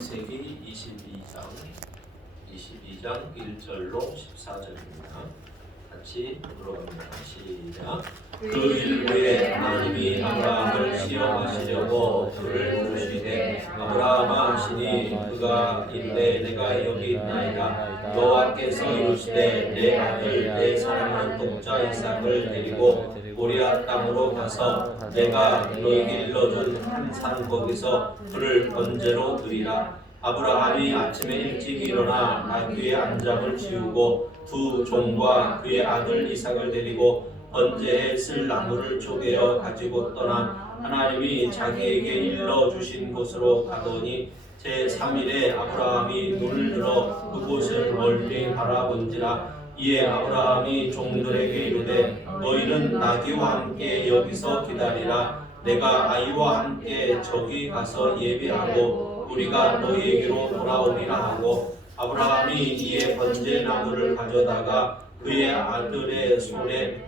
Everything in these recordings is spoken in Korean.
세기 22장 1절로 14절입니다. 같이 들어갑니다. 시작. 그 일후에 하나님이 아브라함을 시험하시려고 그를 부르시되 아브라함아 하시니 그가 이르되 내가 여기 있나이다. 여호와께서 이르시되 내 아들 내 사랑하는 독자 이삭을 데리고 모리아 땅으로 가서 내가 너에게 일러준 한 산 거기서 그를 번제로 드리라. 아브라함이 아침에 일찍 일어나 나귀의 안장을 지우고 두 종과 그의 아들 이삭을 데리고 번제에 쓸 나무를 쪼개어 가지고 떠나 하나님이 자기에게 일러주신 곳으로 가더니 제3일에 아브라함이 눈을 들어 그곳을 멀리 바라본지라. 이에 아브라함이 종들에게 이르되 너희는 나귀와 함께 여기서 기다리라. 내가 아이와 함께 저기 가서 예배하고 우리가 너희에게로 돌아오리라 하고 아브라함이 이에 번제나무를 가져다가 그의 아들의 손에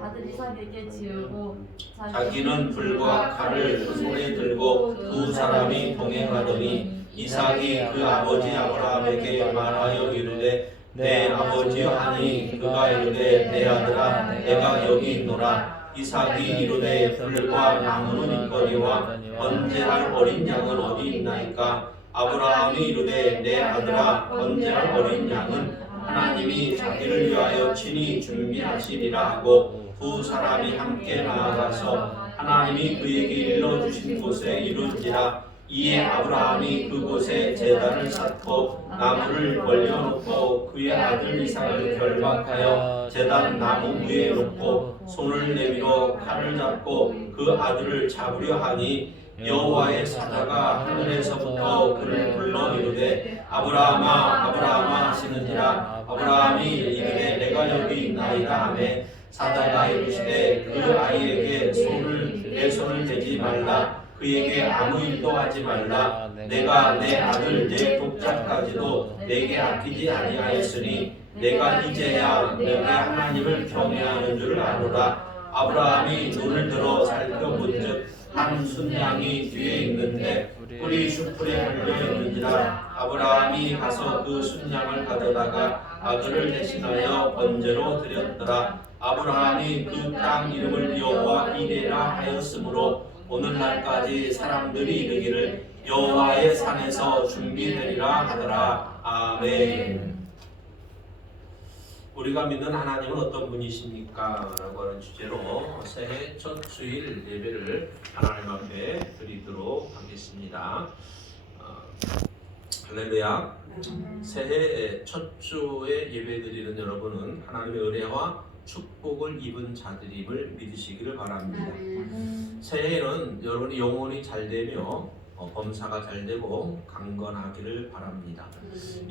아들 이삭에게 지우고 자기는 불과 칼을 손에 들고 두 사람이 동행하더니 이삭이 그 아버지 아브라함에게 말하여 이르되 내 아버지여 하니 그가 이르되 내 아들아 내가 여기 있노라. 이삭이 이르되 불과 나무는 있거니와 번제할 어린 양은 어디 있나이까. 아브라함이 이르되 내 아들아 번제할 어린 양은 하나님이 자기를 위하여 친히 준비하시리라 하고 두 사람이 함께 나아가서 하나님이 그에게 일러주신 곳에 이른지라. 이에 아브라함이 그곳에 제단을 쌓고 나무를 벌려놓고 그의 아들 이삭을 결박하여 제단 나무 위에 놓고 손을 내밀어 칼을 잡고 그 아들을 잡으려 하니 여호와의 사자가 하늘에서부터 그를 불러 이르되 아브라함아 아브라함아 하시는지라. 아브라함이 이르되 내가 여기 있나이다 하매 사자가 이르시되 그 아이에게 내 손을 대지 말라. 그에게 아무 일도 하지 말라. 내가 내 아들 내 독자까지도 내게 아끼지 아니하였으니 내가 이제야 내가 하나님을 경외하는 줄 아노라. 아브라함이 눈을 들어 살펴본즉 한 순양이 뒤에 있는데 뿔이 슈풀에 걸려 있는지라. 아브라함이 가서 그 순양을 가져다가 아들을 대신하여 번제로 드렸더라. 아브라함이 그 땅 이름을 여호와 이레라 하였으므로 오늘날까지 사람들이 이르기를 여호와의 산에서 준비되리라 하더라. 아멘. 우리가 믿는 하나님은 어떤 분이십니까? 라고 하는 주제로 새해 첫 주일 예배를 하나님 앞에 드리도록 하겠습니다. 할렐루야. 새해 첫 주에 예배 드리는 여러분은 하나님의 은혜와 축복을 입은 자들임을 믿으시기를 바랍니다. 새해에는 여러분이 영혼이 잘 되며 범사가 잘 되고 강건하기를 바랍니다.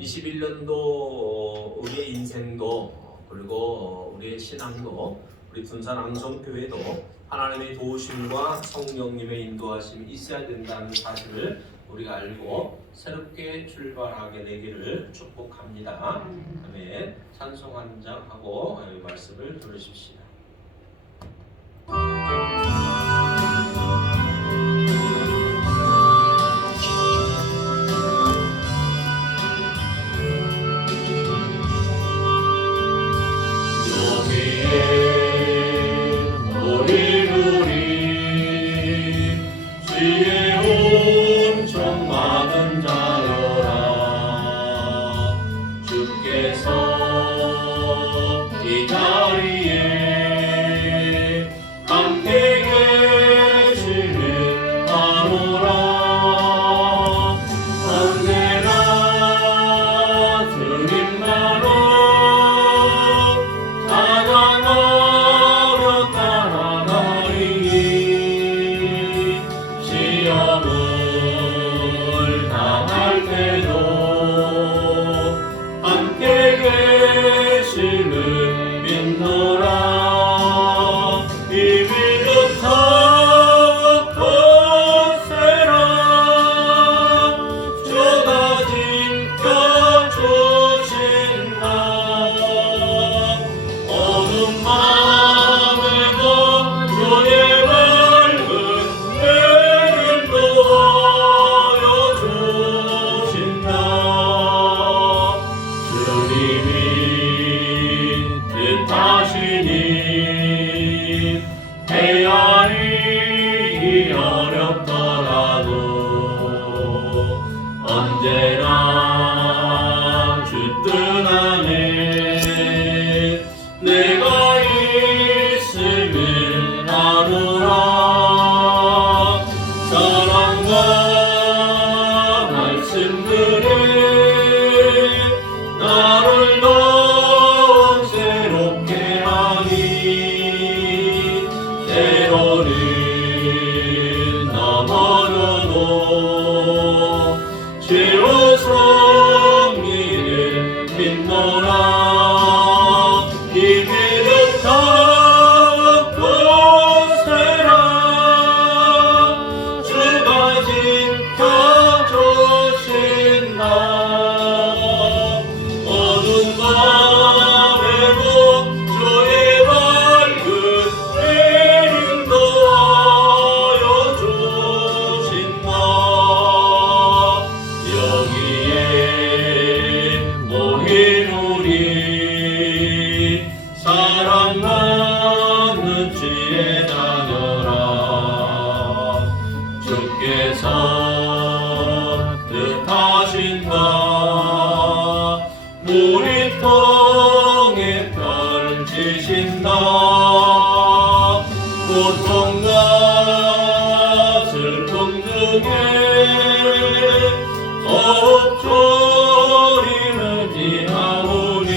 21년도 우리의 인생도 그리고 우리의 신앙도 우리 군산 앙성교회도 하나님의 도우심과 성령님의 인도하심이 있어야 된다는 사실을 우리가 알고 새롭게 출발하게 되기를 축복합니다. 아멘. 찬송 한 장 하고 말씀을 들으십시다. 이 자리에 언제나 주 뜻 안에 내가 있음을 아노라. 사랑과 말씀들이 나를 더욱 새롭게 하니 때로는 넘어져도 죄로 승리를 믿노라. 이 믿음 더욱 보세라. 주가 지켜주신다. 어두운 밤에도 주의 밝은 빛 인도하여 주신다. 여기에 모인 우리 사랑받는 주의 자녀라. 주께서 뜻하신다. 우리 통에 펼치신다. 고통과 슬픔 중에 더욱 조림을 지하오니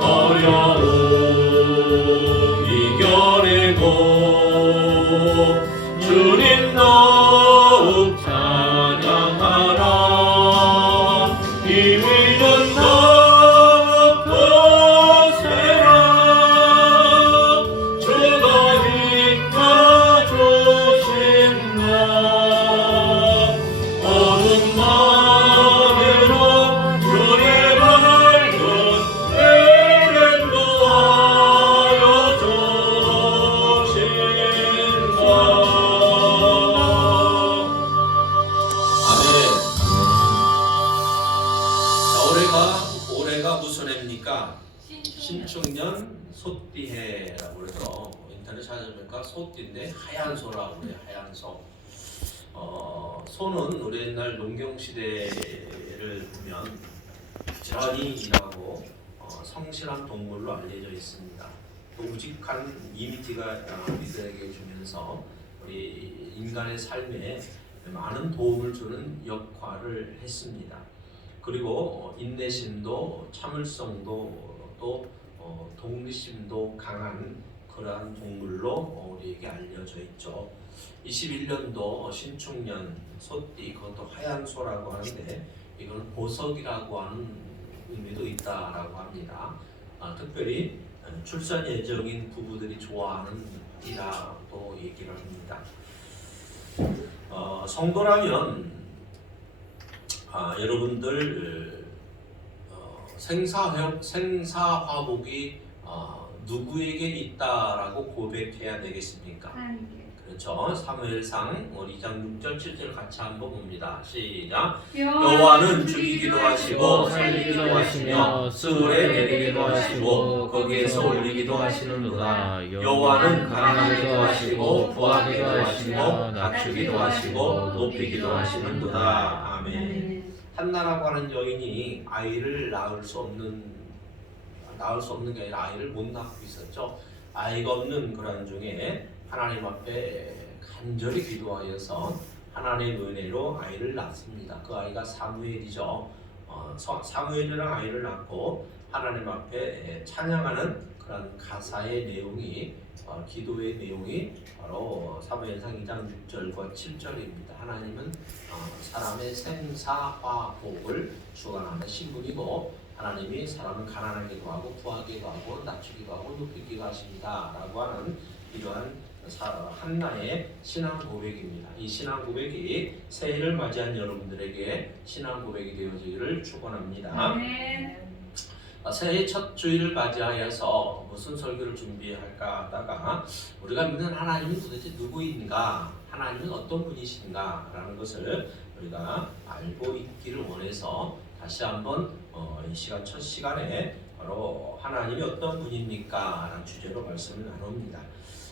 어려움 이겨내고 주님 더욱 찬양하라. 이 믿음 더욱 보세라. 주가 지켜주신다. 어두운 밤에도 주의 밝은 빛 인도하여 주신다. 아멘. 자, 올해가 무슨 해입니까? 신축년 소띠해라고 그래서 인터넷 찾아보니까 소띠인데 하얀 소라고 그래요. 하얀 소. 소는 우리 옛날 농경 시대를 보면 부지런히 일하고 성실한 동물로 알려져 있습니다. 또 우직한 이미지가 우리들에게 주면서 우리 인간의 삶에 많은 도움을 주는 역할을 했습니다. 그리고 인내심도 참을성도 또 독립심도 강한 그러한 동물로 우리에게 알려져 있죠. 21년도 신축년 소띠, 그것도 하얀 소라고 하는데 이거는 보석이라고 하는 의미도 있다라고 합니다. 특별히 출산 예정인 부부들이 좋아하는 띠라고 얘기를 합니다. 성도라면 여러분들 생사화복이 누구에게 있다라고 고백해야 되겠습니까? 그렇죠. 사무엘상 2장 6절 7절 같이 한번 봅니다. 시작. 여호와는 죽이기도 하시고 살리기도 하시며 스울에 내리기도 하시고 거기에서 올리기도 하시는도다. 여호와는 강하기도 하시고 부하기도 하시며 낮추기도 하시고 높이기도 하시는도다. 아멘. 한나라고 하는 여인이 아이를 낳을 수 없는 게 아니라 아이를 못 낳고 있었죠. 아이가 없는 그런 중에 하나님 앞에 간절히 기도하여서 하나님의 은혜로 아이를 낳습니다. 그 아이가 사무엘이죠. 사무엘이랑 아이를 낳고 하나님 앞에 찬양하는 그런 가사의 내용이 기도의 내용이 바로 사무엘상 2장 6절과 7절입니다. 하나님은 사람의 생사화복을 주관하는 신분이고 하나님이 사람을 가난하기도 하고 부하기도 하고 낮추기도 하고 높이기도 하십니다 라고 하는 이러한 한나의 신앙 고백입니다. 이 신앙 고백이 새해를 맞이한 여러분들에게 신앙 고백이 되어지기를 축원합니다. 새해 첫 주일을 맞이하여서 무슨 설교를 준비할까 하다가 우리가 믿는 하나님은 도대체 누구인가, 하나님은 어떤 분이신가 라는 것을 우리가 알고 있기를 원해서 다시 한번 이 시간 첫 시간에 바로 하나님이 어떤 분입니까 라는 주제로 말씀을 나눕니다.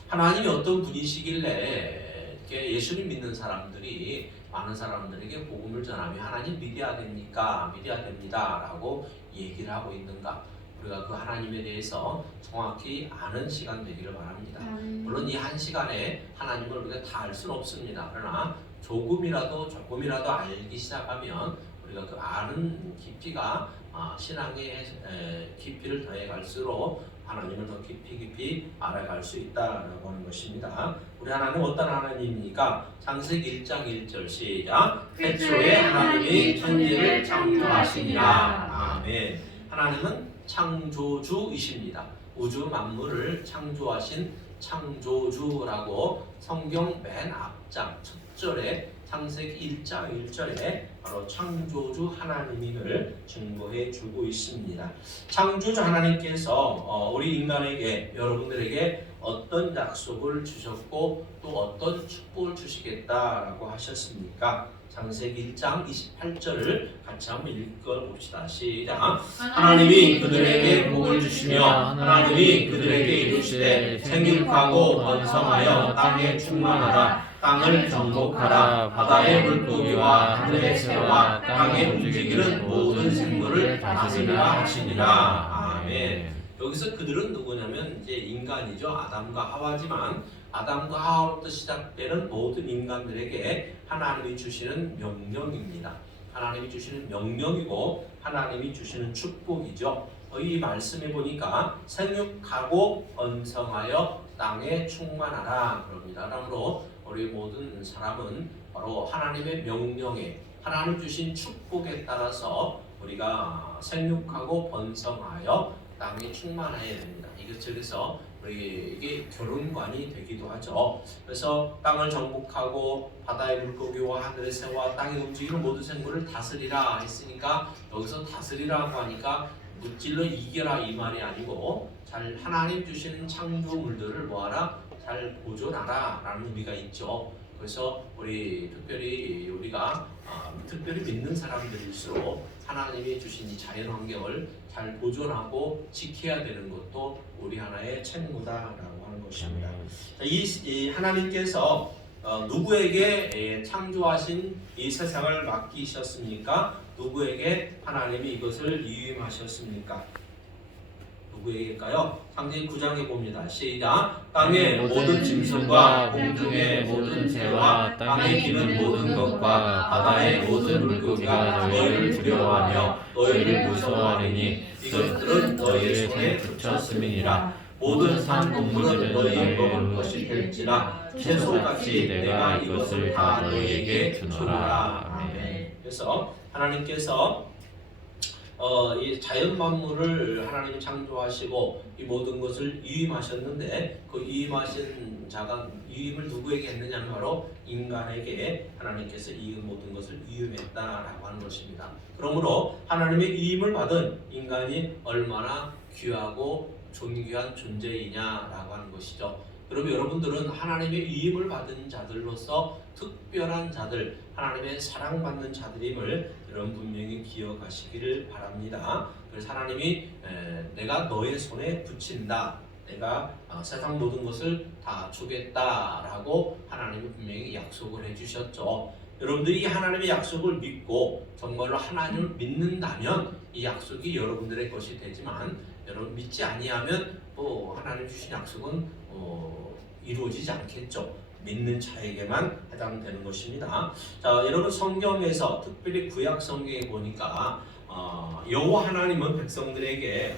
하나님이 어떤 분이시길래 이렇게 예수님 믿는 사람들이 많은 사람들에게 복음을 전하며 하나님 믿어야 됩니까? 믿어야 됩니다라고 얘기를 하고 있는가? 우리가 그 하나님에 대해서 정확히 아는 시간 되기를 바랍니다. 물론 이 한 시간에 하나님을 우리가 다 알 수는 없습니다. 그러나 조금이라도 알기 시작하면 우리가 그 아는 깊이가 신앙의 깊이를 더해 갈수록 하나님을 더 깊이 알아갈 수 있다라고 하는 것입니다. 우리 하나님은 어떤 하나님입니까? 창세기 1장 1절 시작. 태초에 하나님이 천지를 창조하시니라. 아멘. 하나님은 창조주이십니다. 우주 만물을 창조하신 창조주라고 성경 맨 앞장 첫 절에 창세기 1장 1절에 바로 창조주 하나님임을 증거해 주고 있습니다. 창조주 하나님께서 우리 인간에게 여러분들에게 어떤 약속을 주셨고 또 어떤 축복을 주시겠다라고 하셨습니까? 창세기 1장 28절을 같이 한번 읽어봅시다. 시작. 하나님이 그들에게 복을 주시며 하나님이 그들에게 이르시되 생육하고 번성하여 땅에 충만하라. 땅을 정복하라. 바다의 물고기와 하늘의 새와 땅에 움직이는 모든 생물을 다스리라 하시니라. 아멘. 여기서 그들은 누구냐면 이제 인간이죠. 아담과 하와지만 아담과 하와부터 시작되는 모든 인간들에게 하나님이 주시는 명령입니다. 하나님이 주시는 명령이고 하나님이 주시는 축복이죠. 이 말씀에 보니까 생육하고 번성하여 땅에 충만하라 그럽니다. 그러므로 우리 모든 사람은 바로 하나님의 명령에 하나님 주신 축복에 따라서 우리가 생육하고 번성하여 땅에 충만해야 됩니다. 이것저것서 우리에게 결혼관이 되기도 하죠. 그래서 땅을 정복하고 바다의 물고기와 하늘의 새와 땅에 움직이는 모든 생물을 다스리라 했으니까 여기서 다스리라고 하니까 무찔러 이겨라 이 말이 아니고 잘 하나님 주시는 창조물들을 뭐하라? 잘 보존하라 라는 의미가 있죠. 그래서 우리 특별히 우리가 특별히 믿는 사람들일수록 하나님이 주신 이 자연 환경을 잘 보존하고 지켜야 되는 것도 우리 하나의 책무다라고 하는 것입니다. 이 하나님께서 누구에게 창조하신 이 세상을 맡기셨습니까? 누구에게 하나님이 이것을 위임하셨습니까? 누구에게일까요? 창세기 9장에 봅니다. 시작. 땅의 모든 짐승과 공중의 모든 새와 땅에 기는 모든 것과 바다의 모든 물고기가 너희를 두려워하며 너희를 무서워하리니 이것들은 너희의 손에 붙였음이니라. 모든 산 동물은 너희의 먹을 것이 될지라 채소같이 내가 이것을 다 너희에게 주노라. 아멘. 그래서 하나님께서 이 자연 만물을 하나님이 창조하시고 이 모든 것을 위임하셨는데 그 위임하신 자가 위임을 누구에게 했느냐는 바로 인간에게 하나님께서 이 모든 것을 위임했다라고 하는 것입니다. 그러므로 하나님의 위임을 받은 인간이 얼마나 귀하고 존귀한 존재이냐라고 하는 것이죠. 그럼 여러분들은 하나님의 위임을 받은 자들로서 특별한 자들, 하나님의 사랑받는 자들임을 여러분 분명히 기억하시기를 바랍니다. 그래서 하나님이 내가 너의 손에 붙인다, 내가 세상 모든 것을 다 주겠다라고 하나님이 분명히 약속을 해주셨죠. 여러분들이 이 하나님의 약속을 믿고 정말로 하나님을 믿는다면 이 약속이 여러분들의 것이 되지만 여러분 믿지 아니하면 하나님 주신 약속은 이루어지지 않겠죠. 믿는 자에게만 해당되는 것입니다. 자, 여러분 성경에서 특별히 구약 성경에 보니까 여호와 하나님은 백성들에게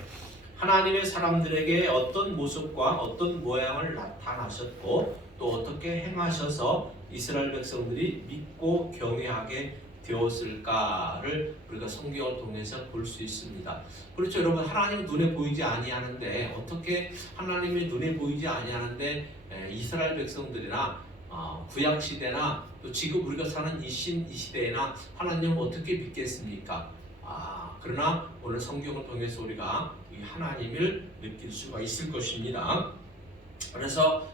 하나님의 사람들에게 어떤 모습과 어떤 모양을 나타나셨고 또 어떻게 행하셔서 이스라엘 백성들이 믿고 경외하게 되었을까를 우리가 성경을 통해서 볼 수 있습니다. 그렇죠, 여러분. 하나님은 눈에 보이지 아니하는데 어떻게 하나님이 눈에 보이지 아니하는데 이스라엘 백성들이나 구약 시대나 또 지금 우리가 사는 이 시대에나 하나님을 어떻게 믿겠습니까? 그러나 오늘 성경을 통해서 우리가 이 하나님을 느낄 수가 있을 것입니다. 그래서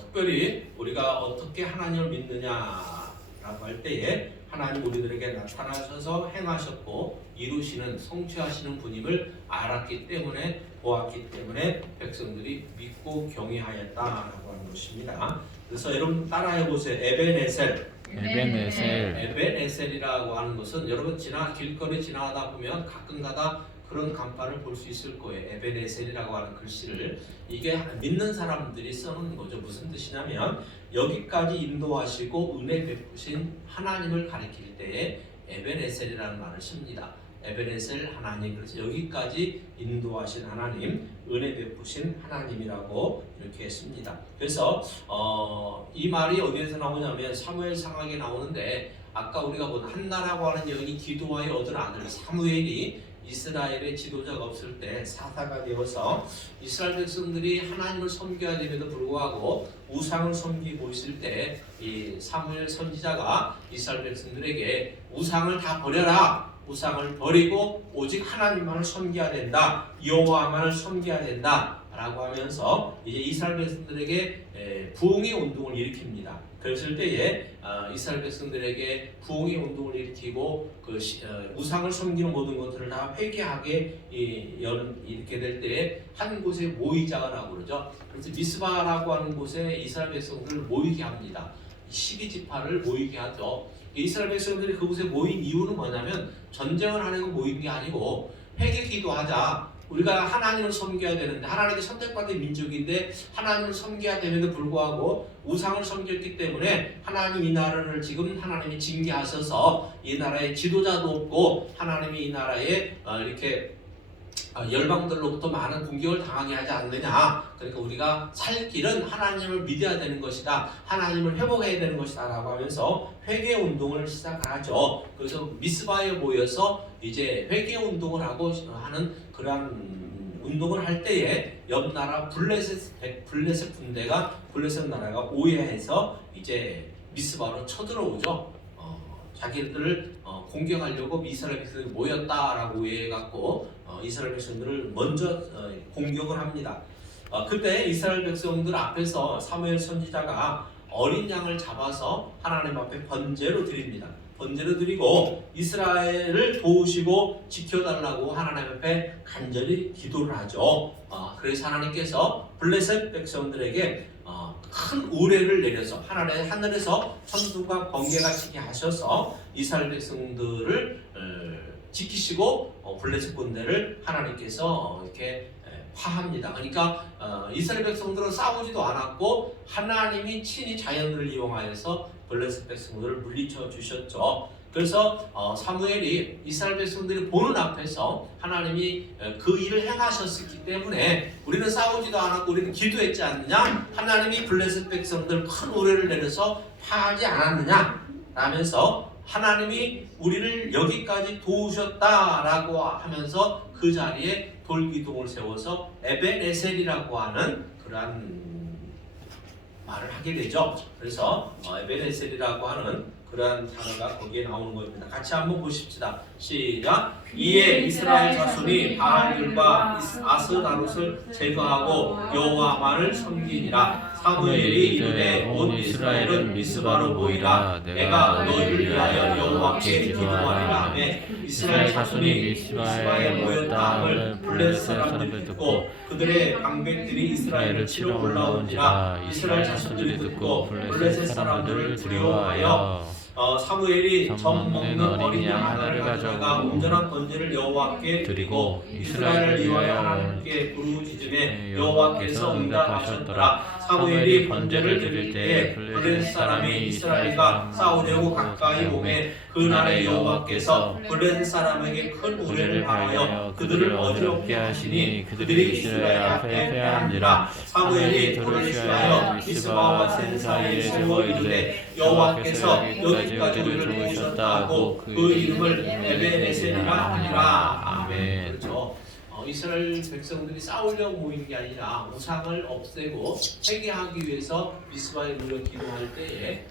특별히 우리가 어떻게 하나님을 믿느냐라고 할 때에 하나님 우리들에게 나타나셔서 행하셨고 이루시는 성취하시는 분임을 알았기 때문에 보았기 때문에 백성들이 믿고 경외하였다라고 하는 것입니다. 그래서 여러분 따라해 보세요. 에베네셀. 에벤에셀. 에벤에셀이라고 하는 것은 여러분 길거리 지나가다 보면 가끔가다 그런 간판을 볼 수 있을 거예요. 에벤에셀이라고 하는 글씨를 이게 믿는 사람들이 써놓은 거죠. 무슨 뜻이냐면 여기까지 인도하시고 은혜 베푸신 하나님을 가리킬 때에 에벤에셀이라는 말을 씁니다. 에벤에셀 하나님, 그래서 여기까지 인도하신 하나님, 은혜 베푸신 하나님이라고 이렇게 씁니다. 그래서 이 말이 어디에서 나오냐면 사무엘 상하에 나오는데 아까 우리가 본 한나라고 하는 여인이 기도하여 얻은 아들 사무엘이 이스라엘의 지도자가 없을 때 사사가 되어서 이스라엘 백성들이 하나님을 섬겨야 됨에도 불구하고 우상을 섬기고 있을 때 이 사무엘 선지자가 이스라엘 백성들에게 우상을 다 버려라, 우상을 버리고 오직 하나님만을 섬겨야 된다, 여호와만을 섬겨야 된다 라고 하면서 이제 이스라엘 백성들에게 부흥의 운동을 일으킵니다. 그랬을 때에 이스라엘 백성들에게 부흥의 운동을 일으키고 우상을 섬기는 모든 것들을 다 회개하게 이렇게 될 때에 한 곳에 모이자라고 그러죠. 그래서 미스바라고 하는 곳에 이스라엘 백성들을 모이게 합니다. 12지파를 모이게 하죠. 이스라엘 백성들이 그곳에 모인 이유는 뭐냐면 전쟁을 하려고 모인 게 아니고 회개 기도하자. 우리가 하나님을 섬겨야 되는데 하나님께 선택받은 민족인데 하나님을 섬겨야 됨에도 불구하고 우상을 섬겼기 때문에 하나님 이 나라를 지금 하나님이 징계하셔서 이 나라에 지도자도 없고 하나님이 이 나라에 이렇게 열방들로부터 많은 공격을 당하게 하지 않느냐. 그러니까 우리가 살 길은 하나님을 믿어야 되는 것이다, 하나님을 회복해야 되는 것이다 라고 하면서 회개 운동을 시작하죠. 그래서 미스바에 모여서 이제 회개 운동을 하고 하는 그러한 운동을 할 때에 옆 나라 블레셋 군대가 블레셋 나라가 오해해서 이제 미스바로 쳐들어오죠. 자기들을 공격하려고 이스라엘 백성들이 모였다라고 오해해갖고 이스라엘 백성들을 먼저 공격을 합니다. 그때 이스라엘 백성들 앞에서 사무엘 선지자가 어린 양을 잡아서 하나님 앞에 번제로 드립니다. 번제로 드리고 이스라엘을 도우시고 지켜달라고 하나님 앞에 간절히 기도를 하죠. 그래서 하나님께서 블레셋 백성들에게 큰 우레를 내려서 하늘에서 천둥과 번개가 치게 하셔서 이스라엘 백성들을 지키시고 블레셋 군대를 하나님께서 이렇게 파합니다. 그러니까 이스라엘 백성들은 싸우지도 않았고 하나님이 친히 자연을 이용하여서 블레셋 백성들을 물리쳐 주셨죠. 그래서 사무엘이 이스라엘 백성들이 보는 앞에서 하나님이 그 일을 행하셨기 때문에 우리는 싸우지도 않았고 우리는 기도했지 않느냐, 하나님이 블레셋 백성들 큰 우레를 내려서 파하지 않았느냐 라면서 하나님이 우리를 여기까지 도우셨다라고 하면서 그 자리에 돌기둥을 세워서 에벤에셀이라고 하는 그러한 말을 하게 되죠. 그래서 에벤에셀이라고 하는 그러한 단어가 거기에 나오는 겁니다. 같이 한번 보십시다. 시작. 이에 이스라엘 자손이 바알들과 아스다롯을 제거하고 여호와만을 섬기니라. 사무엘이 이르되 온 이스라엘은 미스바로 모이라. 내가 너희를 위하여 여호와께 기도하리라 하매 이스라엘 자손이 미스바에 모였다 함을 블레셋 사람들이 듣고 그들의 방백들이 이스라엘을 치러 올라온지라. 이스라엘 자손들이 듣고 블레셋 사람들을 두려워하여 사무엘이 젖 먹는 어린 양 하나를 가져가 온전한 번제를 여호와께 드리고 이스라엘을 위하여 하나님께 부르짖음에 여호와께서 응답하셨더라. 사무엘이 번제를 드릴 때에 블레셋 사람이 이스라엘과 싸우려고 가까이 오매 그날에 여호와께서 블레셋 사람에게 큰 우레를 당하여 그들을 어지럽게 하시니 그들이 이스라엘 앞에 패하니라. 사무엘이 돌을 취하여 미스바와 센 사이에 세워 이르되 여호와께서 여기까지 우리를 도우셨다고 그 이름을 에벤에셀이라 하니라. 아멘. 그렇죠. 이스라엘 백성들이 싸우려고 모인 게 아니라 우상을 없애고 회개하기 위해서 미스바에 모여 기도할 때에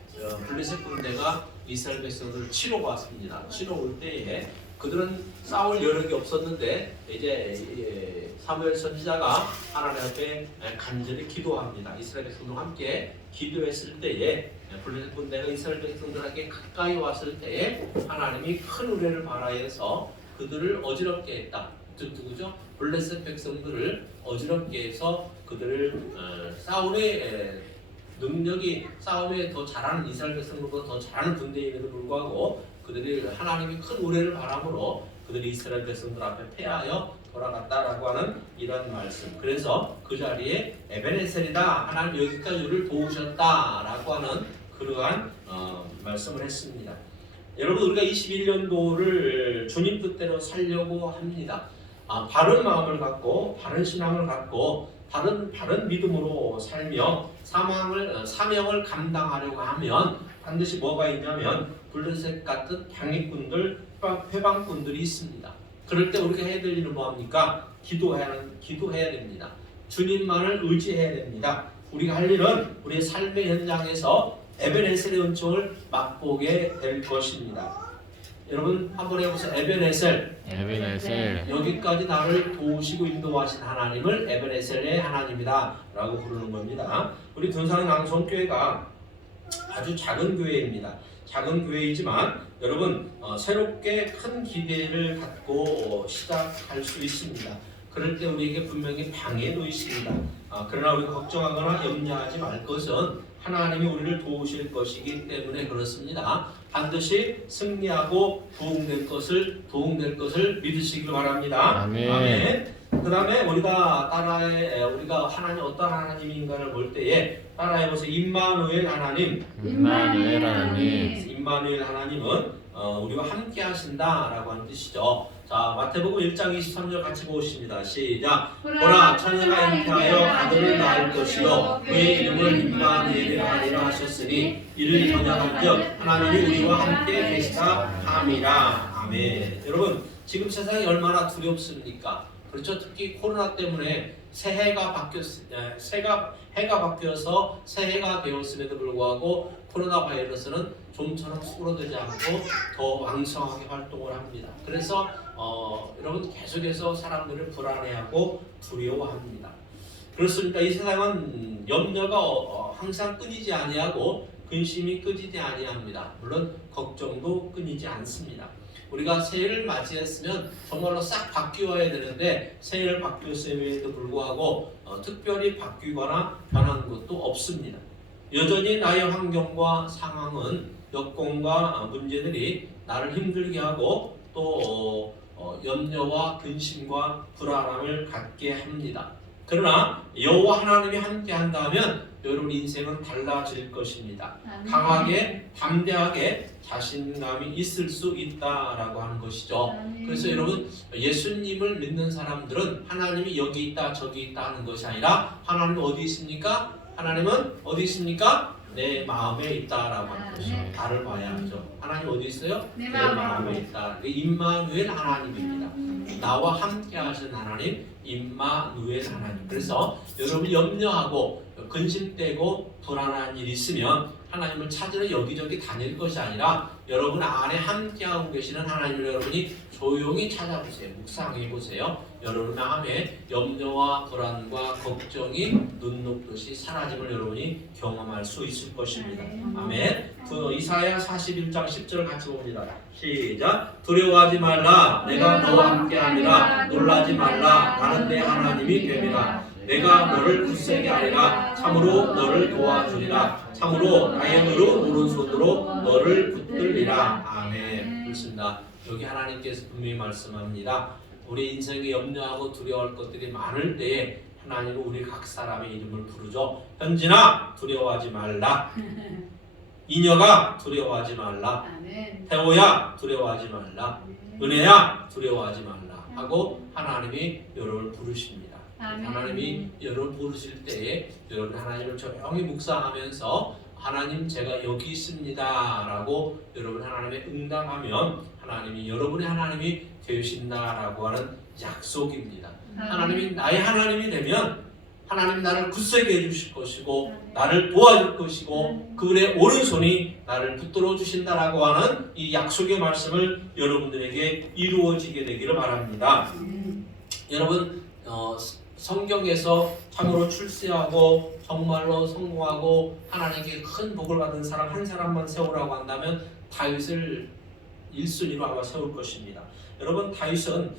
블레셋 군대가 이스라엘 백성들을 치러 왔습니다. 치러 올 때에 그들은 싸울 여력이 없었는데 이제 사무엘 선지자가 하나님 앞에 간절히 기도합니다. 이스라엘 백성들과 함께 기도했을 때에 블레셋 군대가 이스라엘 백성들에게 가까이 왔을 때에 하나님이 큰 우레를 발하여서 그들을 어지럽게 했다. 누구죠? 블레셋 백성들을 어지럽게 해서 그들을 사울의 능력이 싸움에 더 잘하는 이스라엘 백성들보다 더 잘하는 군대임에도 불구하고 그들이 하나님이 큰 우레를 바람으로 그들이 이스라엘 백성들 앞에 패하여 돌아갔다라고 하는 이런 말씀. 그래서 그 자리에 에베네셀이다, 하나님 여기까지 우리를 도우셨다라고 하는 그러한 말씀을 했습니다. 여러분, 우리가 21년도를 주님 뜻대로 살려고 합니다. 바른 마음을 갖고 바른 신앙을 갖고 바른 믿음으로 살며 사명을 감당하려고 하면 반드시 뭐가 있냐면 블레셋 같은 방해꾼들, 회방꾼들이 있습니다. 그럴 때 우리가 해야 될 일은 뭐합니까? 기도해야 됩니다. 주님만을 의지해야 됩니다. 우리가 할 일은 우리의 삶의 현장에서 에베네셀의 은총을 맛보게 될 것입니다. 여러분 한번 해보세요. 에베네셀. 여기까지 나를 도우시고 인도하신 하나님을 에베네셀의 하나님이다 라고 부르는 겁니다. 우리 둔산 낭송교회가 아주 작은 교회입니다. 작은 교회이지만 여러분 새롭게 큰 기대를 갖고 시작할 수 있습니다. 그럴 때 우리에게 분명히 방해도 있습니다. 그러나 우리 걱정하거나 염려하지 말 것은 하나님이 우리를 도우실 것이기 때문에 그렇습니다. 반드시 승리하고 도움될 것을 믿으시길 바랍니다. 아멘. 그 다음에 우리가 하나님 어떤 하나님인가를 볼 때에 따라해 보세요. 임마누엘 하나님. 임마누엘 하나님은 우리와 함께 하신다라고 하는 뜻이죠. 자, 마태복음 1장 23절 같이 보십니다. 시작. 보라, 처녀가 잉태하여 아들을 낳을 것이요 그의 이름을 임마누엘이라 하리라 하셨으니 이를 번역한즉 하나님이 우리와 함께 계시다 함이라. 아멘. 여러분, 지금 세상이 얼마나 두렵습니까? 그렇죠. 특히 코로나 때문에 해가 바뀌어서 새해가 되었음에도 불구하고 코로나 바이러스는 좀처럼 수그러들지 않고 더 왕성하게 활동을 합니다. 그래서 여러분 계속해서 사람들을 불안해하고 두려워합니다. 그렇습니까? 이 세상은 염려가 항상 끊이지 아니하고 근심이 끊이지 아니합니다. 물론 걱정도 끊이지 않습니다. 우리가 새해를 맞이했으면 정말로 싹 바뀌어야 되는데 새해를 바뀌었음에도 불구하고 특별히 바뀌거나 변한 것도 없습니다. 여전히 나의 환경과 상황은 여건과 문제들이 나를 힘들게 하고 또 염려와 근심과 불안함을 갖게 합니다. 그러나 여호와 하나님이 함께 한다면 여러분 인생은 달라질 것입니다. 강하게 담대하게 자신감이 있을 수 있다라고 하는 것이죠. 그래서 여러분 예수님을 믿는 사람들은 하나님이 여기 있다 저기 있다 하는 것이 아니라 하나님은 어디 있습니까? 하나님은 어디 있습니까? 내 마음에 있다라고 하는 것이죠. 나를 봐야 하죠. 하나님 어디 있어요? 내 마음에 있다. 임마누엘 하나님입니다. 나와 함께 하신 하나님, 임마누엘 하나님. 그래서 여러분이 염려하고 근심되고 불안한 일이 있으면 하나님을 찾으러 여기저기 다닐 것이 아니라 여러분 안에 함께하고 계시는 하나님을 여러분이 조용히 찾아보세요. 묵상해 보세요. 여러분 마음에 염려와 불안과 걱정이 눈 녹듯이 사라짐을 여러분이 경험할 수 있을 것입니다. 아멘. 이사야 41장 10절 같이 봅니다. 시작. 두려워하지 말라. 내가 너와 함께하니라. 놀라지 말라. 나는 내 하나님이 됨이라. 내가 너를 굳세게 하리라. 참으로 너를 도와주리라. 참으로 나의 오른손으로 너를 붙들리라. 아멘. 그렇습니다. 여기 하나님께서 분명히 말씀합니다. 우리 인생에 염려하고 두려워할 것들이 많을 때에 하나님은 우리 각 사람의 이름을 부르죠. 현진아 두려워하지 말라. 이녀가 두려워하지 말라. 태호야 두려워하지 말라. 은혜야 두려워하지 말라 하고 하나님이 여러분을 부르십니다. 하나님이 여러분 부르실 때에 여러분 하나님을 조용히 묵상하면서 하나님 제가 여기 있습니다 라고 여러분 하나님의 응답하면 하나님이 여러분의 하나님이 되신다라고 하는 약속입니다. 하나님이 나의 하나님이 되면 하나님이 나를 굳세게 해주실 것이고 나를 도와줄 것이고 그분의 오른손이 나를 붙들어 주신다라고 하는 이 약속의 말씀을 여러분들에게 이루어지게 되기를 바랍니다. 여러분 성경에서 참으로 출세하고 정말로 성공하고 하나님께 큰 복을 받은 사람 한 사람만 세우라고 한다면 다윗을 1순위로 아마 세울 것입니다. 여러분 다윗은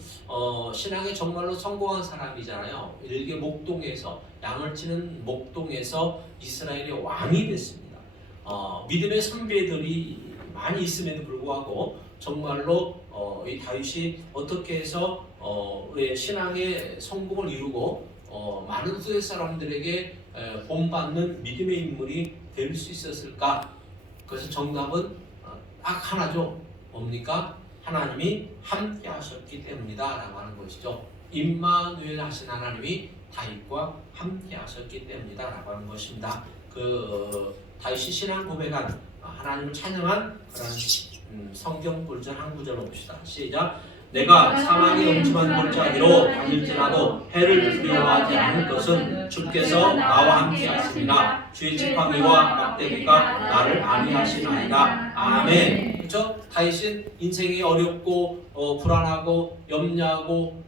신앙에 정말로 성공한 사람이잖아요. 일개 목동에서 양을 치는 목동에서 이스라엘의 왕이 됐습니다. 믿음의 선배들이 많이 있음에도 불구하고 정말로 이 다윗이 어떻게 해서 신앙의 성공을 이루고 많은 후대 사람들에게 본받는 믿음의 인물이 될 수 있었을까? 그래서 정답은 딱 하나죠. 뭡니까? 하나님이 함께 하셨기 때문이다 라고 하는 것이죠. 임마누엘 하신 하나님이 다윗과 함께 하셨기 때문이다 라고 하는 것입니다. 다윗이 신앙 고백한 하나님을 찬양한 그런 성경 구절 한 구절 봅시다. 시작. 내가 사망의 음침한 골짜기로 다닐지라도 해를 두려워하지 않을 것은 주께서 나와 함께 하시니라. 주의 지팡이와 막대기가 나를 안위하시나이다. 아멘. 그렇죠? 다윗은 인생이 어렵고 불안하고 염려하고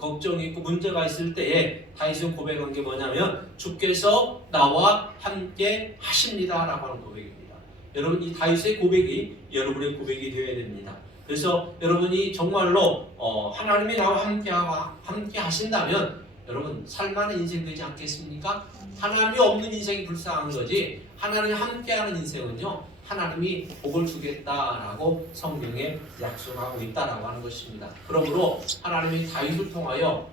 걱정이 있고 문제가 있을 때에 다윗은 고백한 게 뭐냐면 주께서 나와 함께 하십니다 라고 하는 고백입니다. 여러분 이 다윗의 고백이 여러분의 고백이 되어야 됩니다. 그래서 여러분이 정말로 하나님이 나와 함께 하신다면 여러분 살만한 인생 되지 않겠습니까? 하나님이 없는 인생이 불쌍한 거지 하나님이 함께하는 인생은요 하나님이 복을 주겠다라고 성경에 약속하고 있다라고 하는 것입니다. 그러므로 하나님이 다윗을 통하여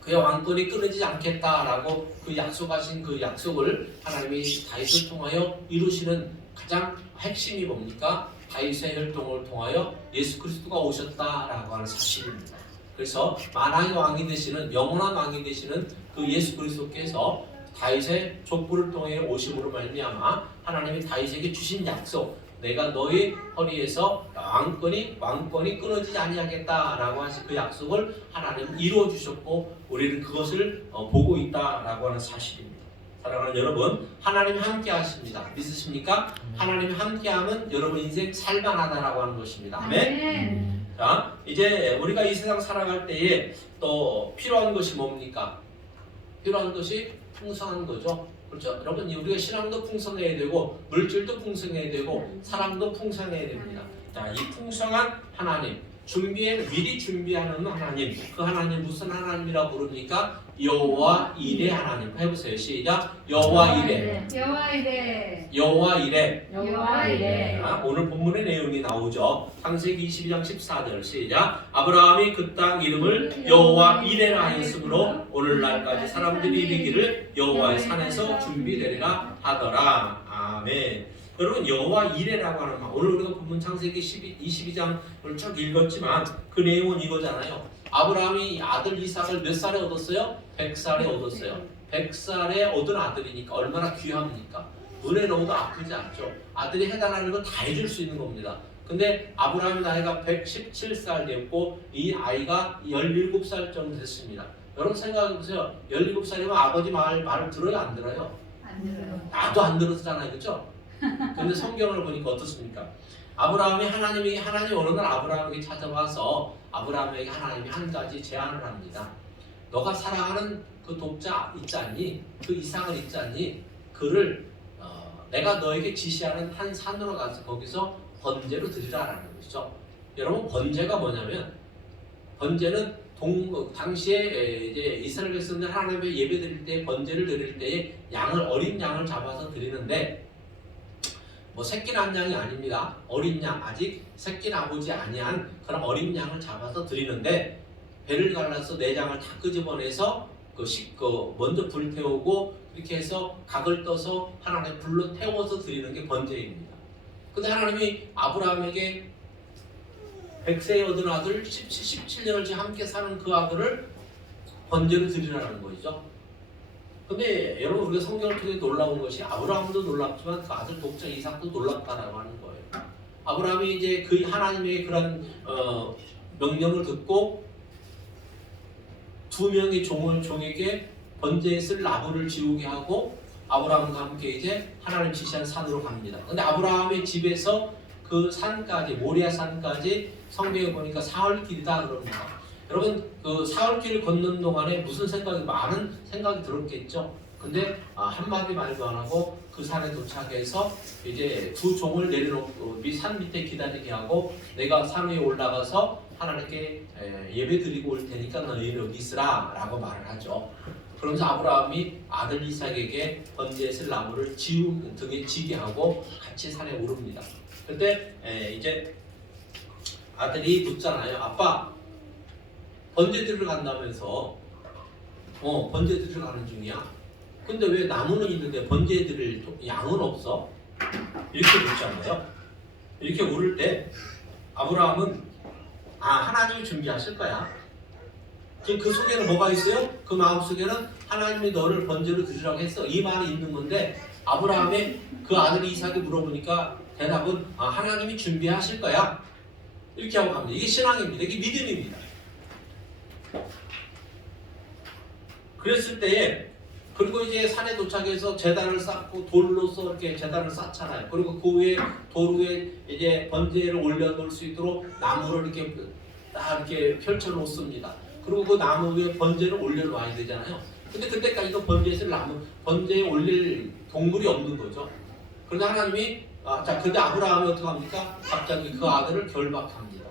그의 왕권이 끊어지지 않겠다라고 그 약속하신 그 약속을 하나님이 다윗을 통하여 이루시는 가장 핵심이 뭡니까? 다윗의 혈통을 통하여 예수 그리스도가 오셨다라고 하는 사실입니다. 그래서 만왕의 왕이 되시는 영원한 왕이 되시는 그 예수 그리스도께서 다윗의 족보를 통해 오심으로 말미암아 하나님이 다윗에게 주신 약속, 내가 너의 허리에서 왕권이 끊어지지 아니하겠다라고 하신 그 약속을 하나님은 이루어 주셨고 우리는 그것을 보고 있다라고 하는 사실입니다. 사랑하는 여러분, 하나님이 함께 하십니다. 믿으십니까? 하나님이 함께하면 여러분 인생 살만하다라고 하는 것입니다. 아멘. 자, 이제 우리가 이 세상 살아갈 때에 또 필요한 것이 뭡니까? 필요한 것이 풍성한 거죠. 그렇죠? 여러분, 우리가 신앙도 풍성해야 되고 물질도 풍성해야 되고 사랑도 풍성해야 됩니다. 자, 이 풍성한 하나님, 미리 준비하는 하나님, 그 하나님 무슨 하나님이라고 부릅니까? 여호와 이레 하나님. 해보세요. 시작. 여호와 이레. 여호와 이레. 오늘 본문의 내용이 나오죠. 창세기 22장 14절. 시작. 아브라함이 그 땅 이름을 여호와 이레라 하였으므로 오늘날까지 사람들이 이르기를 여호와의 산에서 준비되리라 하더라. 아멘. 여러분 여호와 이레라고 하는 말, 오늘 우리가 본문 창세기 22장을 쭉 읽었지만 그 내용은 이거잖아요. 아브라함이 아들 이삭을 몇 살에 얻었어요? 100살에 얻었어요. 100살에 얻은 아들이니까 얼마나 귀합니까? 은혜 넣어도 아프지 않죠. 아들이 해당하는 건 다 해줄 수 있는 겁니다. 근데 아브라함의 나이가 117살 됐고 이 아이가 17살 정도 됐습니다. 여러분 생각해보세요. 17살이면 아버지 말을 들어요? 안 들어요? 안 들어요. 나도 안 들었잖아요. 그렇죠? 근데 성경을 보니까 어떻습니까? 하나님이 어느 날 아브라함에게 찾아와서 아브라함에게 하나님이 한 가지 제안을 합니다. 너가 사랑하는 그 독자 있지 않니? 그 이삭을 있지 않니? 그를 내가 너에게 지시하는 한 산으로 가서 거기서 번제로 드리라라는 것이죠. 여러분 번제가 뭐냐면 번제는 당시에 이제 이스라엘 백성들 하나님의 예배 드릴 때 번제를 드릴 때에 어린 양을 잡아서 드리는데 새끼 난 양이 아닙니다. 어린 양, 아직 새끼 나보지 아니한 그런 어린 양을 잡아서 드리는데 배를 갈라서 내장을 다 끄집어내서 먼저 불 태우고 그렇게 해서 각을 떠서 하나님 불로 태워서 드리는 게 번제입니다. 근데 하나님이 아브라함에게 100세에 얻은 아들 17년을 함께 사는 그 아들을 번제로 드리라는 거죠. 근데 여러분 우리가 성경을 통해 놀라운 것이 아브라함도 놀랍지만 그 아들 독자 이삭도 놀랍다라고 하는 거예요. 아브라함이 이제 그 하나님의 그런 명령을 듣고 두 명의 종에게 번제에 쓸 나무를 지우게 하고 아브라함과 함께 이제 하나님 지시한 산으로 갑니다. 근데 아브라함의 집에서 그 산까지 모리아 산까지 성경에 보니까 사흘길이다 그럽니다. 여러분 그 사흘길을 걷는 동안에 무슨 많은 생각이 들었겠죠. 근데 한마디 말도 안 하고 그 산에 도착해서 이제 두 종을 내려놓고 산 밑에 기다리게 하고 내가 산 위에 올라가서 하나님께 예배 드리고 올 테니까 너희 여기 있으라 라고 말을 하죠. 그러면서 아브라함이 아들 이삭에게 번제했을 나무를 등에 지게 하고 같이 산에 오릅니다. 그때 이제 아들이 묻잖아요. 아빠 번제 드리러 간다면서 번제 드리러 가는 중이야. 근데 왜 나무는 있는데 번제 드릴 양은 없어? 이렇게 묻잖아요. 이렇게 물을 때 아브라함은 하나님이 준비하실 거야. 지금 그 속에는 뭐가 있어요? 그 마음속에는 하나님이 너를 번제로 드리라고 했어. 이 말이 있는 건데 아브라함의 그 아들 이삭이 물어보니까 대답은 하나님이 준비하실 거야. 이렇게 하고 갑니다. 이게 신앙입니다. 이게 믿음입니다. 그랬을 때에 그리고 이제 산에 도착해서 제단을 쌓고 돌로서 이렇게 제단을 쌓잖아요. 그리고 그 위에 돌 위에 이제 번제를 올려놓을 수 있도록 나무를 이렇게 딱 이렇게 펼쳐 놓습니다. 그리고 그 나무 위에 번제를 올려놔야 되잖아요. 근데 그때까지도 번제에 올릴 동물이 없는 거죠. 그런데 하나님이 근데 아브라함이 어떻게 합니까? 갑자기 그 아들을 결박합니다.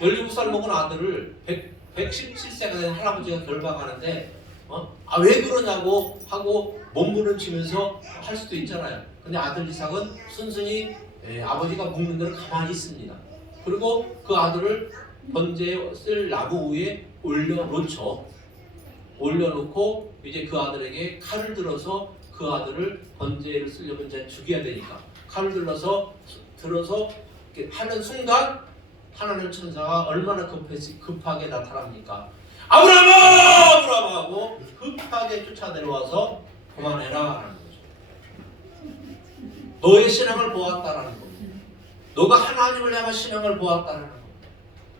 17살 먹은 아들을 117세가 된 할아버지가 결박하는데 왜 그러냐고 하고 몸부림치면서 할 수도 있잖아요. 근데 아들 이삭은 순순히 아버지가 묵는 대로 가만히 있습니다. 그리고 그 아들을 번제에 쓸 나무 위에 올려놓고 이제 그 아들에게 칼을 들어서 그 아들을 번제를 쓰려면 이제 죽여야 되니까 칼을 들어서 이렇게 하는 순간 하나님 천사가 얼마나 급하게 나타납니까? 아브라함 하고 급하게 쫓아 내려와서 그만해라 라는 거죠. 너의 신앙을 보았다라는 겁니다. 너가 하나님을 향한 신앙을 보았다라는 겁니다.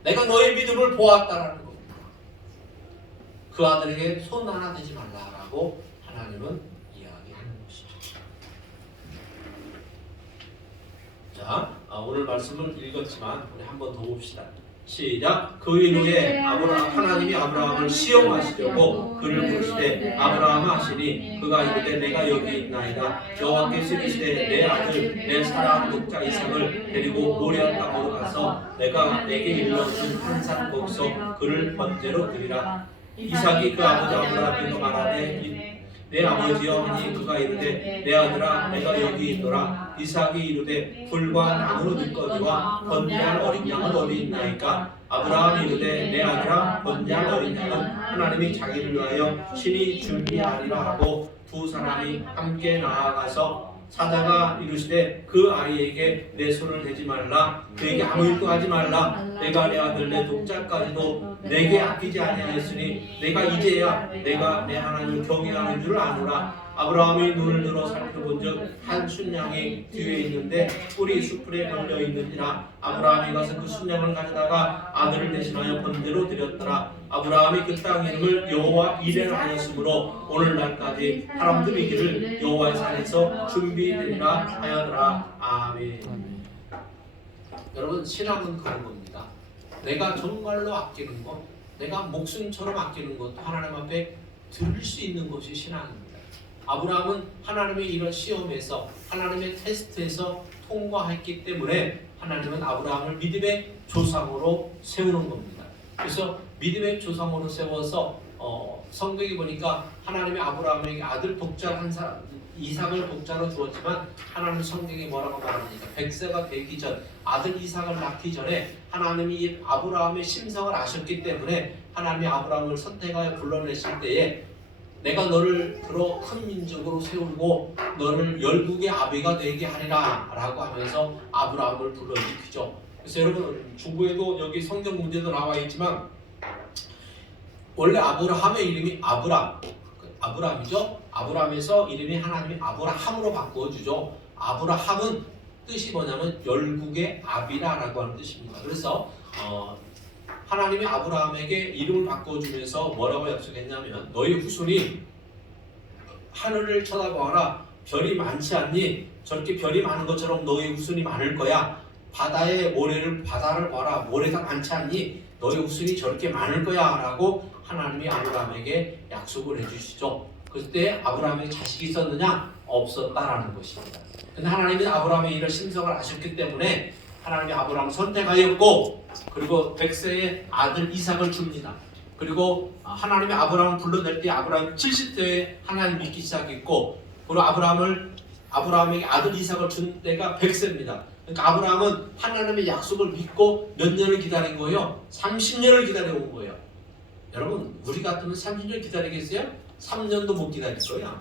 내가 너의 믿음을 보았다라는 겁니다. 그 아들에게 손 하나 대지 말라라고 하나님은 이야기하는 것이죠. 자, 오늘 말씀을 읽었지만 우리 한 번 더 봅시다. 시작. 그 이후에 하나님이 아브라함을 시험하시려고 그를 부르시되 아브라함아 하시니 그가 이르되 내가 여기 있나이다. 여호와께서 이르시되 내 아들 내 사랑하는 독자 이삭을 데리고 모리아 땅으로 가서 내가 내게 일러준 한 산 거기서 그를 번제로 드리라. 이삭이 그 아버지 아브라함에게 말하되 내 아버지여 하니 그가 이르되 내 아들아 내가 여기 있노라. 이삭이 이르되 불과 나무로 들거니와 번제할 어린 양은 어디 있나이까? 아브라함이 이르되 내 아들아 번제할 어린 양은 하나님이 자기를 위하여 친히 준비하리라 하고 두 사람이 함께 나아가서 사자가 이르시되 그 아이에게 내 손을 대지 말라. 그에게 아무 일도 하지 말라. 내가 내 아들 내 독자까지도 내게 아끼지 아니하였으니 내가 이제야 내가 내 하나님을 경외하는 줄 아노라. 아브라함이 눈을 들어 살펴본즉 한 순양이 뒤에 있는데 뿔이 수풀에 걸려 있느니라. 아브라함이 가서 그 순양을 가져다가 아들을 대신하여 번제로 드렸더라. 아브라함이 그 땅 이름을 여호와 이레라 하였으므로 오늘날까지 사람들이 이기를 여호와의 산에서 준비되리라 하였더라. 아멘. 여러분 신앙은 그런 겁니다. 내가 정말로 아끼는 것, 내가 목숨처럼 아끼는 것도 하나님 앞에 드릴 수 있는 것이 신앙입니다. 아브라함은 하나님의 이런 시험에서 하나님의 테스트에서 통과했기 때문에 하나님은 아브라함을 믿음의 조상으로 세우는 겁니다. 그래서 믿음의 조상으로 세워서 성경에 보니까 하나님이 아브라함에게 아들 독자 한 사람 이삭을 독자로 주었지만 하나님 성경에 뭐라고 말합니까? 100세가 되기 전 아들 이삭을 낳기 전에 하나님이 아브라함의 심성을 아셨기 때문에 하나님이 아브라함을 선택하여 불러내실 때에 내가 너를 들어 큰 민족으로 세우고 너를 열국의 아비가 되게 하리라 라고 하면서 아브라함을 불러일으키죠. 그래서 여러분 중국에도 여기 성경 문제도 나와 있지만 원래 아브라함의 이름이 아브람이죠. 아브람에서 이름이 하나님이 아브라함으로 바꾸어주죠. 아브라함은 뜻이 뭐냐면 열국의 아비라라고 하는 뜻입니다. 그래서 하나님이 아브라함에게 이름을 바꿔주면서 뭐라고 약속했냐면 너희 후손이 하늘을 쳐다보아라. 별이 많지 않니? 저렇게 별이 많은 것처럼 너희 후손이 많을 거야. 바다를 봐라. 모래가 많지 않니? 너희 후손이 저렇게 많을 거야 라고 하나님이 아브라함에게 약속을 해주시죠. 그때 아브라함에게 자식이 있었느냐? 없었다라는 것입니다. 근데 하나님이 아브라함의 이런 심성을 아셨기 때문에 하나님이 아브라함을 선택하였고 그리고 100세의 아들 이삭을 줍니다. 그리고 하나님이 아브라함을 불러낼 때 아브라함이 70세에 하나님 믿기 시작했고 그리고 아브라함에게 아들 이삭을 준 때가 100세입니다. 그러니까 아브라함은 하나님의 약속을 믿고 몇 년을 기다린 거예요? 30년을 기다려온 거예요. 여러분 우리 같으면 30년 기다리겠어요? 3년도 못 기다릴 거예요.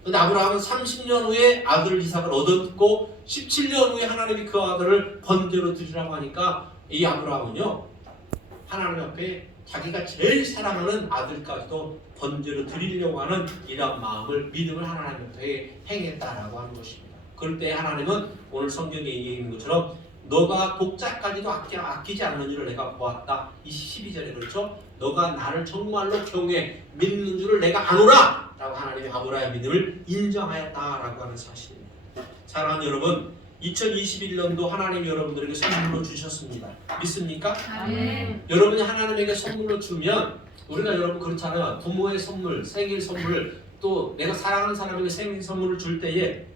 그런데 아브라함은 30년 후에 아들 이삭을 얻었고 17년 후에 하나님이 그 아들을 번제로 드리라고 하니까 이 아브라함은요 하나님 앞에 자기가 제일 사랑하는 아들까지도 번제로 드리려고 하는 이런 마음을 믿음을 하나님 앞에 행했다라고 하는 것입니다. 그럴 때 하나님은 오늘 성경에 얘기하는 것처럼 너가 독자까지도 아끼지 않는 줄을 내가 보았다. 이 12절에 그렇죠? 너가 나를 정말로 경외 믿는 줄을 내가 아노라 라고 하나님이 아브라함의 믿음을 인정하였다라고 하는 사실입니다. 사랑하는 여러분 2021년도 하나님이 여러분들에게 선물로 주셨습니다. 믿습니까? 아멘. 여러분이 하나님에게 선물로 주면 우리가 여러분 그렇잖아요. 부모의 선물, 생일 선물 또 내가 사랑하는 사람에게 생일 선물을 줄 때에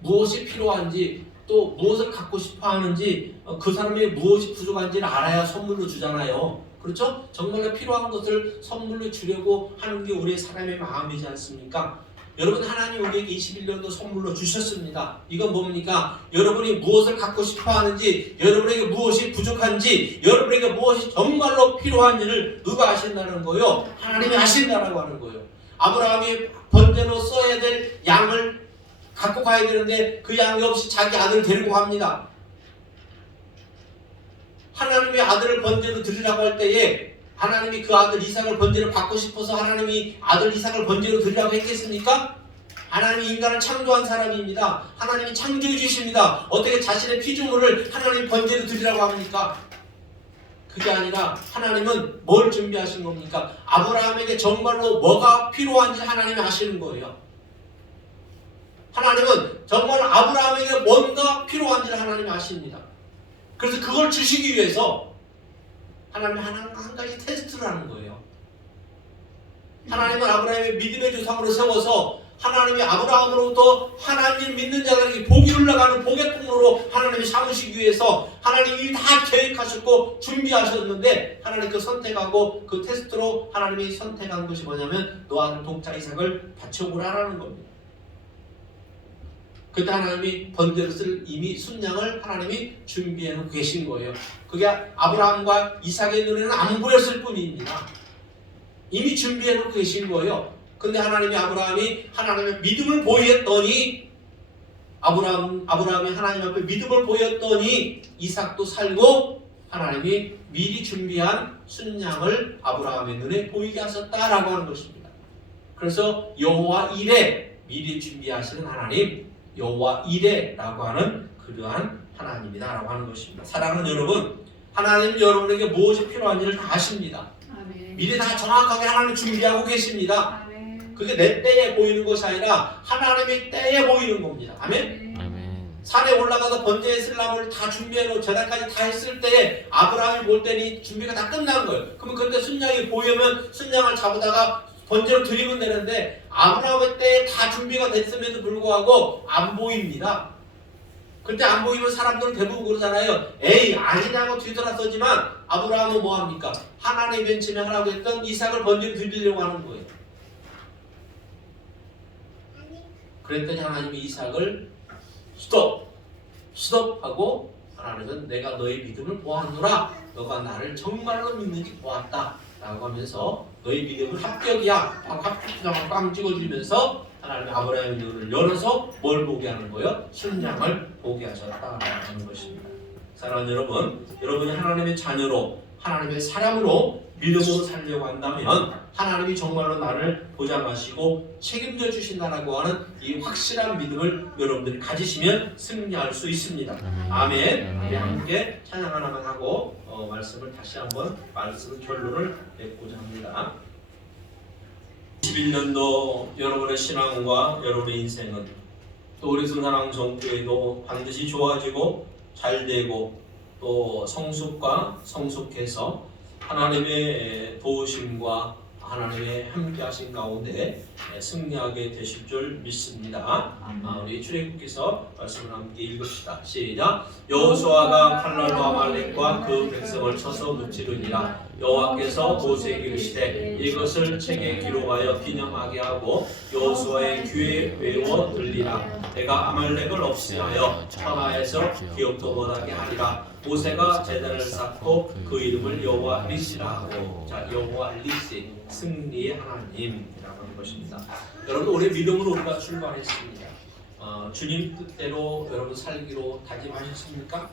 무엇이 필요한지 또 무엇을 갖고 싶어 하는지 그 사람이 무엇이 부족한지를 알아야 선물로 주잖아요. 그렇죠? 정말로 필요한 것을 선물로 주려고 하는 게 우리의 사람의 마음이지 않습니까? 여러분 하나님 우리에게 21년도 선물로 주셨습니다. 이건 뭡니까? 여러분이 무엇을 갖고 싶어 하는지 여러분에게 무엇이 부족한지 여러분에게 무엇이 정말로 필요한지를 누가 아신다는 거예요? 하나님이 아신다라고 하는 거예요. 아브라함이 번제로 써야 될 양을 갖고 가야 되는데 그 양이 없이 자기 아들을 데리고 갑니다. 하나님의 아들을 번제로 드리라고 할 때에 하나님이 그 아들 이삭을 번제로 받고 싶어서 하나님이 아들 이삭을 번제로 드리라고 했겠습니까? 하나님이 인간을 창조한 사람입니다. 하나님이 창조해 주십니다. 어떻게 자신의 피조물을 하나님 번제로 드리라고 합니까? 그게 아니라 하나님은 뭘 준비하신 겁니까? 아브라함에게 정말로 뭐가 필요한지 하나님이 아시는 거예요. 하나님은 정말 아브라함에게 뭔가 필요한지를 하나님이 아십니다. 그래서 그걸 주시기 위해서 하나님이 한 가지 테스트를 하는 거예요. 하나님은 아브라함의 믿음의 조상으로 세워서 하나님이 아브라함으로부터 하나님 믿는 자들에게 복이 흘러가는 복의 통로로 하나님이 삼으시기 위해서 하나님이 다 계획하셨고 준비하셨는데 하나님 그 선택하고 그 테스트로 하나님이 선택한 것이 뭐냐면 너 아들 독자 이삭을 바쳐보라라는 겁니다. 그때 하나님이 번제로 쓸 이미 순양을 하나님이 준비해 놓고 계신 거예요. 그게 아브라함과 이삭의 눈에는 안 보였을 뿐입니다. 이미 준비해 놓고 계신 거예요. 근데 하나님이 아브라함이 하나님의 믿음을 보였더니 아브라함이 하나님 앞에 믿음을 보였더니 이삭도 살고 하나님이 미리 준비한 순양을 아브라함의 눈에 보이게 하셨다라고 하는 것입니다. 그래서 여호와 이레 미리 준비하시는 하나님 여호와 이레라고 하는 그러한 하나님이다라고 하는 것입니다. 사랑하는 여러분, 하나님은 여러분에게 무엇이 필요한지를 다 아십니다. 아멘. 미리 다 정확하게 하나님 준비하고 계십니다. 아멘. 그게 내 때에 보이는 것이 아니라 하나님의 때에 보이는 겁니다. 아멘? 아멘. 산에 올라가서 번제에 쓸 나무를 다 준비해놓고 제단까지 다 했을 때에 아브라함이 볼 때니 준비가 다 끝난 거예요. 그러면 그때 순양이 보이면 순양을 잡아다가 번제로 드리면 되는데 아브라함의 때에 다 준비가 됐음에도 불구하고 안 보입니다. 그때 안 보이면 사람들은 대부분 그러잖아요. 에이 아니냐고 뒤돌아서지만 아브라함은 뭐합니까? 하나님의 맨 처음에 하라고 했던 이삭을 번제로 드리려고 하는 거예요. 그랬더니 하나님이 이삭을 스톱하고 하나님은 내가 너의 믿음을 보았노라. 너가 나를 정말로 믿는지 보았다 라고 하면서 너의 믿음은 합격이야 하고 합격장을 꽝 찍어주면서 하나님이 아브라함의 눈을 열어서 뭘 보게 하는 거예요? 순양을 보게 하셨다라는 것입니다. 사랑하는 여러분, 여러분이 하나님의 자녀로 하나님의 사람으로 믿음으로 살려고 한다면 하나님이 정말로 나를 보장하시고 책임져 주신다라고 하는 이 확실한 믿음을 여러분들이 가지시면 승리할 수 있습니다. 아멘. 우리 함께 찬양 하나만 하고 말씀을 다시 한번 말씀 결론을 맺고자 합니다. 21년도 여러분의 신앙과 여러분의 인생은 또 우리 승사랑 정교회도 반드시 좋아지고 잘되고 또 성숙과 성숙해서 하나님의 도우심과 하나님의 함께하신 가운데 승리하게 되실 줄 믿습니다. 우리 출애굽기서 말씀을 함께 읽읍시다. 시작. 여호수아가 칼날로 아말렉과 그 백성을 쳐서 무찌르니라. 여호와께서 모세에게 이르시되 이것을 책에 기록하여 기념하게 하고 여호수아의 귀에 외워 들리라. 내가 아말렉을 없애하여 천하에서 기억도 못하게 하리라. 모세가 제단을 쌓고 그 이름을 여호와 리시라 하고, 자, 여호와 리시, 승리의 하나님이라고 하는 것입니다. 여러분, 우리 믿음으로 우리가 출발했습니다. 주님 뜻대로 여러분 살기로 다짐하셨습니까?